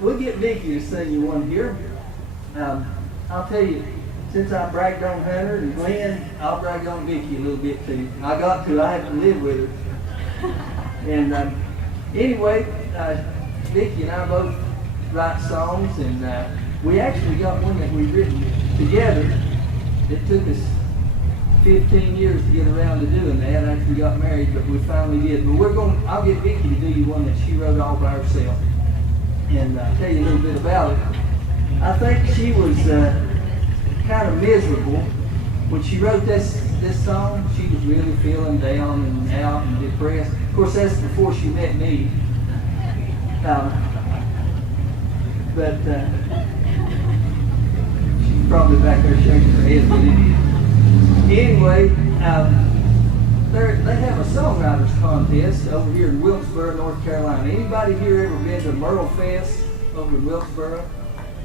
we'll get Vickie to sing you one here. I'll tell you, since I bragged on Hunter and Glenn, I'll brag on Vickie a little bit too. I got to, I have to live with her. And anyway, Vickie and I both write songs, and we actually got one that we've written together. It took us 15 years to get around to doing that after we got married, but we finally did. But I'll get Vickie to do you one that she wrote all by herself, and tell you a little bit about it. I think she was kind of miserable when she wrote this song. She was really feeling down and out and depressed. Of course, that's before she met me. But she's probably back there shaking her head. Anyway, they have a songwriters contest over here in Wilkesboro, North Carolina. Anybody here ever been to MerleFest over in Wilkesboro?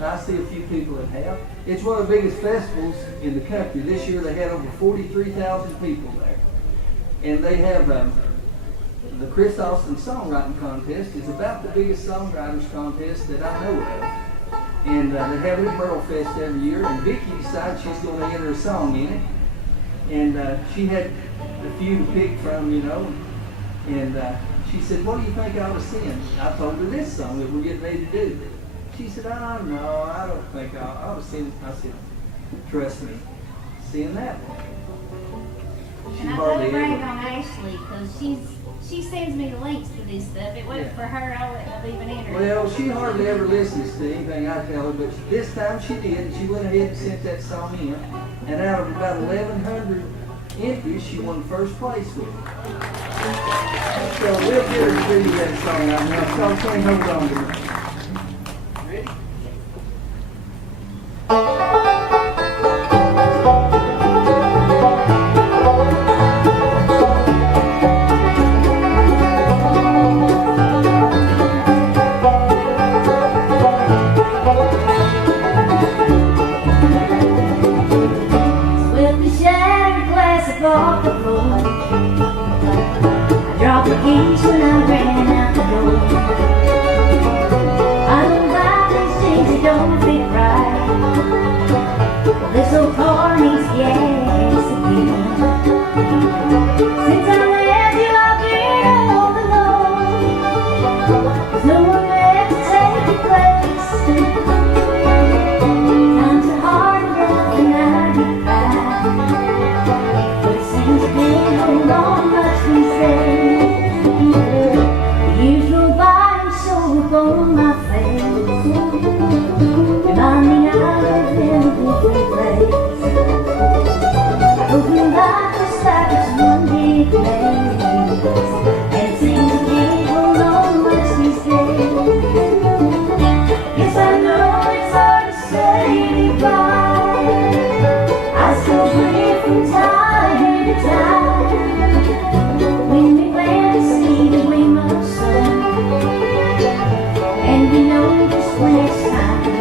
I see a few people that have. It's one of the biggest festivals in the country. This year they had over 43,000 people there. And they have the Chris Austin Songwriting Contest is about the biggest songwriters contest that I know of. And they have it at MerleFest every year. And Vickie decided she's going to enter a song in it. And she had a few to pick from, you know. And she said, "What do you think I ought to sing?" I told her this song that we're getting ready to do. She said, "Oh, no, I don't think I ought to sing." I said, "Trust me, sing that one." And I gotta brag on Ashley, because she sends me the links to this stuff. It wasn't for her, I wouldn't have even entered. Well, she hardly ever listens to anything I tell her, but this time she did, and she went ahead and sent that song in. And out of about 1,100 entries, she won first place with it. So we'll get her to do that song out now. So I'm saying, hold on to her. Ready? When I ran out the door, I don't buy these things that don't fit right. This old car needs gas again. Since I left you, I've been all alone. There's no one left to take your place. Times are hard enough and I get by, but it seems to be hold on much we say. On my face, remind me I live in a different place. Looking back just like it's one big place, and it seems to me hold on much these days. Yes, I know it's hard to say goodbye. I still breathe from time to time when we plan to see that we must sow. And we know just when it's time to go.